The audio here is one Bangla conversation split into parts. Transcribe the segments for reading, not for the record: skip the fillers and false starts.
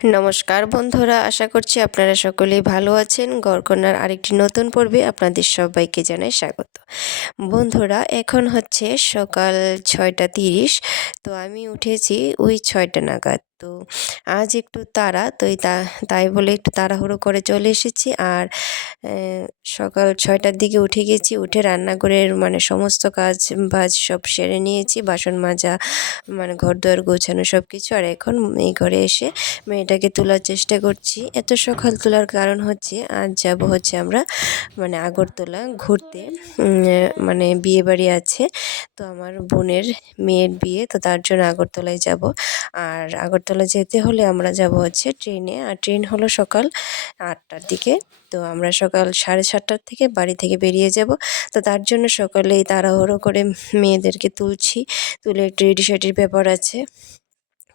নমস্কার বন্ধুরা, আশা করছি আপনারা সকলেই ভালো আছেন। গড়কন্যার আরেকটি নতুন পর্বে আপনাদের সবাইকে জানাই স্বাগত। বন্ধুরা, এখন হচ্ছে সকাল 6:30। তো আমি উঠেছি ওই 6টা নাগাদ। তো আজ একটু তাড়া, তাই বলে একটু তাড়াহুড়ো করে চলে এসেছি। আর সকাল 6টার দিকে উঠে গেছি। উঠে রান্নাঘরের সমস্ত কাজ বাজ সব সেরে নিয়েছি, বাসন মাজা, ঘর-দুয়ার গোছানো সব কিছু। আর এখন এই ঘরে এসে মেয়েটাকে তোলার চেষ্টা করছি। এত সকাল তোলার কারণ হচ্ছে আজ যাব হচ্ছে আমরা আগরতলা ঘুরতে। বিয়েবাড়ি আছে, তো আমার বোনের মেয়ের বিয়ে, তো তার জন্য আগরতলায় যাব। আর আগরতলা যেতে হলে আমরা যাব হচ্ছে ট্রেনে, আর ট্রেন হলো সকাল 8টার দিকে। তো আমরা সকাল 7:30টার থেকে বাড়ি থেকে বেরিয়ে যাব। তো তার জন্য সকালেই তাড়াহুড়ো করে মেয়েদেরকে তুলছি, তুলে একটু রেডি-সেডির ব্যাপার আছে।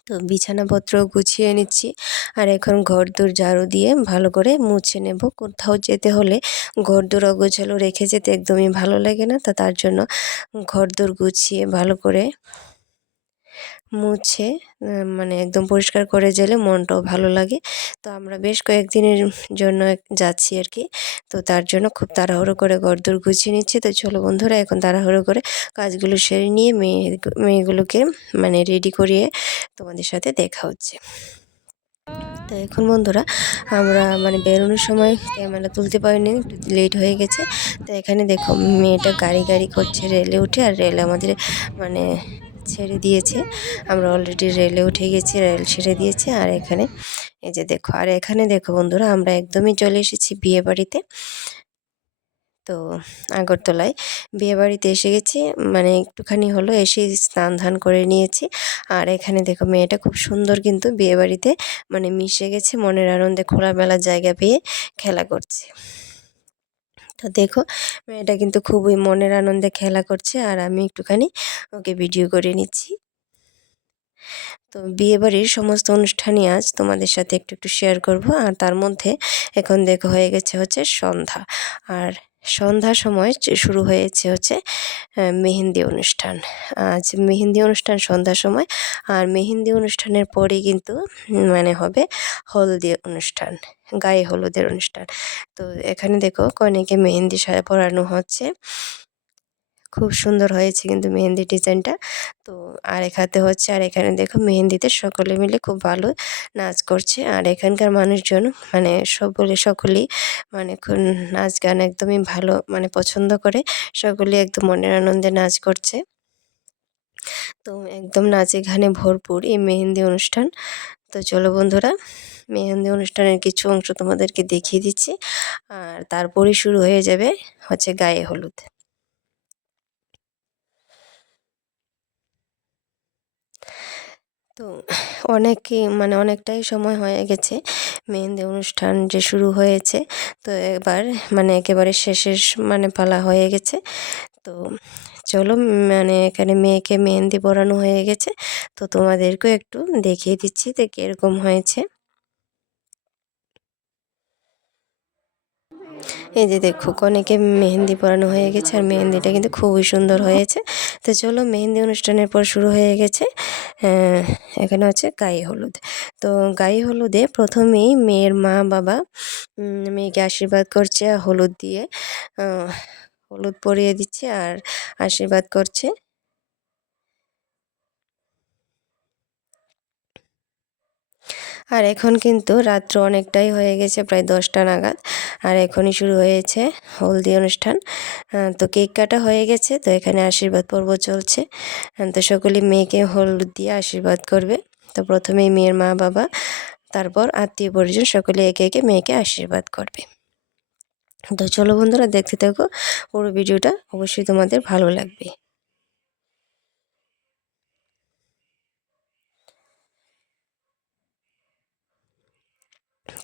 তো বিছানাপত্র গুছিয়ে নিচ্ছি। আর এখন ঘরদোর ঝাড়ু দিয়ে ভালো করে মুছে নেব। কোথাও যেতে হলে ঘরদোর অগোছালো রেখে যেতে একদমই ভালো লাগে না। তো তার জন্য ঘরদোর গুছিয়ে ভালো করে মুছে একদম পরিষ্কার করে গেলে মনটাও ভালো লাগে। তো আমরা বেশ কয়েকদিনের জন্য যাচ্ছি আর কি। তো তার জন্য খুব তাড়াহুড়ো করে ঘরদোর গুছিয়ে নিচ্ছি। তো চলো বন্ধুরা, এখন তাড়াহুড়ো করে কাজগুলো সেরে নিয়ে মেয়েগুলোকে রেডি করিয়ে তোমাদের সাথে দেখা হচ্ছে। তো এখন বন্ধুরা, আমরা বেরোনোর সময় ক্যামেরা তুলতে পারিনি, একটু লেট হয়ে গেছে। তো এখানে দেখো মেয়েটা গাড়ি করছে রেলে উঠে, আর রেল আমাদের ছেড়ে দিয়েছে। আমরা অলরেডি রেলে উঠে গেছি, রেল ছেড়ে দিয়েছে। আর এখানে এই যে দেখো, আর এখানে দেখো বন্ধুরা, আমরা একদমই চলে এসেছি বিয়েবাড়িতে। তো আগরতলায় বিয়েবাড়িতে এসে গেছি, একটুখানি হলো এসে স্নান ধান করে নিয়েছি। আর এখানে দেখো মেয়েটা খুব সুন্দর কিন্তু বিয়েবাড়িতে মিশে গেছে, মনের আনন্দে খোলামেলা জায়গা পেয়ে খেলা করছে। তো দেখো মেয়েটা কিন্তু খুবই মনের আনন্দে খেলা করছে, আর আমি একটুখানি ওকে ভিডিও করে নিচ্ছি। তো বিয়েবাড়ির সমস্ত অনুষ্ঠানই আজ তোমাদের সাথে একটু একটু শেয়ার করব। আর তার মধ্যে এখন দেখো হয়ে গেছে হচ্ছে সন্ধ্যা। আর সন্ধ্যার সময় শুরু হয়েছে হচ্ছে মেহেন্দি অনুষ্ঠান। আজ মেহেন্দি অনুষ্ঠান সন্ধ্যার সময়। আর মেহেন্দি অনুষ্ঠানের পরেই কিন্তু হবে হলদি অনুষ্ঠান, গায়ে হলুদের অনুষ্ঠান। তো এখানে দেখো কনেকে মেহেন্দি পরানো হচ্ছে। খুব সুন্দর হয়েছে কিন্তু মেহেন্দির ডিজাইনটা। তো আরেক হাতে হচ্ছে, আর এখানে দেখো মেহেন্দিতে সকলে মিলে খুব ভালো নাচ করছে। আর এখানকার মানুষজন সকলেই নাচ গান একদমই ভালো পছন্দ করে। সকলেই একদম মনের আনন্দে নাচ করছে। তো একদম নাচে গানে ভরপুর এই মেহেন্দি অনুষ্ঠান। তো চলো বন্ধুরা, মেহেন্দি অনুষ্ঠানের কিছু অংশ তোমাদেরকে দেখিয়ে দিচ্ছি। আর তারপরেই শুরু হয়ে যাবে হচ্ছে গায়ে হলুদ। তো অনেকটাই সময় হয়ে গেছে মেহেন্দি অনুষ্ঠান যে শুরু হয়েছে। তো এবার একেবারে শেষের পালা হয়ে গেছে। তো চলো, এখানে মেয়েকে মেহেন্দি পরানো হয়ে গেছে। তো তোমাদেরকেও একটু দেখিয়ে দিচ্ছি যে কীরকম হয়েছে। এই যে দেখো কনেকে মেহেন্দি পরানো হয়ে গেছে, আর মেহেন্দিটা কিন্তু খুবই সুন্দর হয়েছে। তো চলো, মেহেন্দি অনুষ্ঠানের পর শুরু হয়ে গেছে এখানে হচ্ছে গায়ে হলুদ। তো গায়ে হলুদে প্রথমেই মেয়ের মা বাবা মেয়েকে আশীর্বাদ করছে হলুদ দিয়ে, হলুদ পরিয়ে দিচ্ছে আর আশীর্বাদ করছে। আর এখন কিন্তু রাত্র অনেকটাই হয়ে গেছে, প্রায় 10টা নাগাদ। আর এখনই শুরু হয়েছে হলদি অনুষ্ঠান। তো কেক কাটা হয়ে গেছে, তো এখানে আশীর্বাদ পর্ব চলছে। তো সকলেই মেয়েকে হলুদ দিয়ে আশীর্বাদ করবে। তো প্রথমেই মেয়ের মা বাবা, তারপর আত্মীয় পরিজন সকলে একে একে মেয়েকে আশীর্বাদ করবে। তো চলো বন্ধুরা, দেখতে থাকো পুরো ভিডিওটা, অবশ্যই তোমাদের ভালো লাগবে।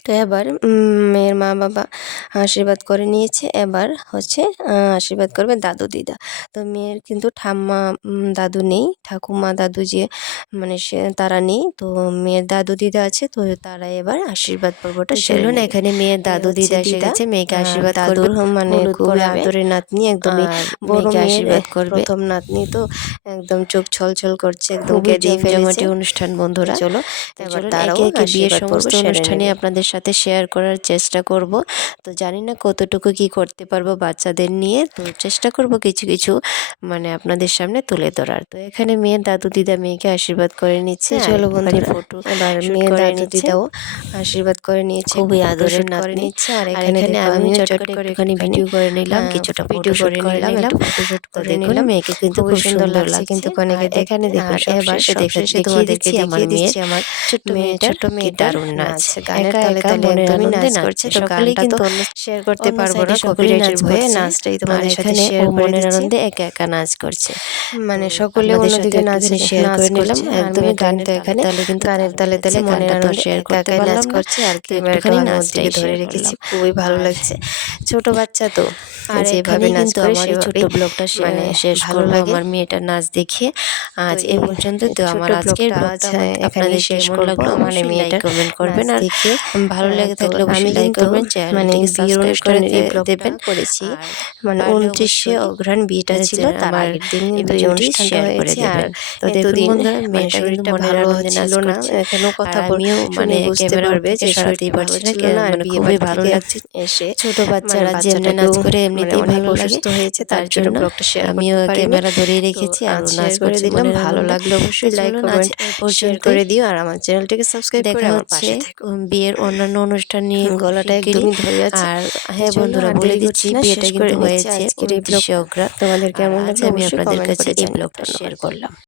তো এবার মেয়ের মা বাবা আশীর্বাদ করে নিয়েছে, এবার হচ্ছে আশীর্বাদ করবে দাদু দিদা। তো মেয়ের কিন্তু ঠাম্মা দাদু নেই, ঠাকুমা দাদু যে মানে সে তারা নেই, তো মেয়ের দাদু দিদা আছে, তো তারা এবার আশীর্বাদ পর্বটা চলুন। এখানে মেয়ের দাদু দিদা এসে গেছে, মেয়েকে আশীর্বাদ করবে, মানে খুবই আদরের নাতনি, একদমই বড় আশীর্বাদ করবে, প্রথম নাতনি তো একদম চোখ ছলছল করছে, একদম কেঁদেই ফেলেছে অনুষ্ঠান। বন্ধুরা চলো এবার একে একে বিয়ের সমস্ত অনুষ্ঠানে আপনাদের সাথে শেয়ার করার চেষ্টা করব। তো জানি না কতটুকু কি করতে পারবো বাচ্চাদের নিয়ে, তো চেষ্টা করব কিছু কিছু মানে আপনাদের সামনে তুলে ধরার। তো এখানে মেয়ের দাদু দিদা মেয়েকে আশীর্বাদ করে নিচ্ছে, চলো বন্ধুরা ফটো এবার মেয়ের দাদু দিদাও আশীর্বাদ করে নিয়েছে, খুবই আদরের করে নিচ্ছে। আর এখানে আমিও চট করে একটুখানি ভিডিও করে নিলাম, কিছুটা ভিডিও করে নিলাম, একটু ফটোশুট করে নিলাম। মেয়েকে কিন্তু খুব সুন্দর লাগছে, কিন্তু অনেকে এখানে দেখুন এবার সে দেখিয়ে দিচ্ছি আমার মেয়ে, আমার ছোট্ট মেয়ে দারুণ নাচ, গানের তালে তালে একদমই নাচ করছে। তো সকলেই কিন্তু শেয়ার করতে পারবো না, কপিরাইটের ভয়ে নাচটাই তোমাদের সাথে শেয়ার করে মনের আনন্দে একা একা নাচ করছে, মানে সকলে অন্যদিকে নাচ শেয়ার করে নিলাম। একদমই গানটা এখানে গানের তালে তালে মনের আনন্দে শেয়ার করতে নাচ করছে, আর ক্যামেরাটাও নাচটাই ধরে রেখেছি, খুবই ভালো লাগছে। ছোট বাচ্চা তো আর যেভাবে নাচ করে সেই ছোট ব্লগটা মানে শেষ করলো আমার মেয়েটার নাচ দেখিয়ে। আজ এই পর্যন্ত, তো আমার আজকের ব্লগটা আপনাদের শেষ করবো। মানে মেয়েটার কমেন্ট করবেন, আর ভালো লেগে থাকলে অবশ্যই লাইক করবেন, মানে বিয়ের অনুষ্ঠানে এই ব্লগটা করেছি, মানে 29শে অঘ্রাণ বিয়েটা ছিল, তার আগের দিন কিন্তু এই অনুষ্ঠানটা হয়েছে। আর তো দেখুন বন্ধুরা মেয়েটা কিন্তু মনের আনন্দে নাচ না, এখনো কথা বলমিও মানে বুঝতে পারবে যে সরাতেই পারছে না, মানে খুবই ভালো লাগছে। এসে ছোট বাচ্চারা যেমনি নাচ করে এমনিতেই ভালো অসুস্থ হয়েছে, তার জন্য ব্লগটা শেয়ার আমিও ক্যামেরা ধরেই রেখেছি আর নাচ করে দিলাম। ভালো লাগলো অবশ্যই লাইক কমেন্ট শেয়ার করে দিও, আর আমার চ্যানেলটাকে সাবস্ক্রাইব করে আমার পাশে থেকো। বিয়ের অন্যান্য অনুষ্ঠান নিয়ে গলাটা একদমই ধরে আছে। আর হ্যাঁ বন্ধুরা বলে দিচ্ছি বিয়েটা কিন্তু হয়েছে 29শে অঘ্রাণ। তোমাদের কেমন লাগলো আমি আপনাদের কাছে এই ব্লগটা শেয়ার করলাম।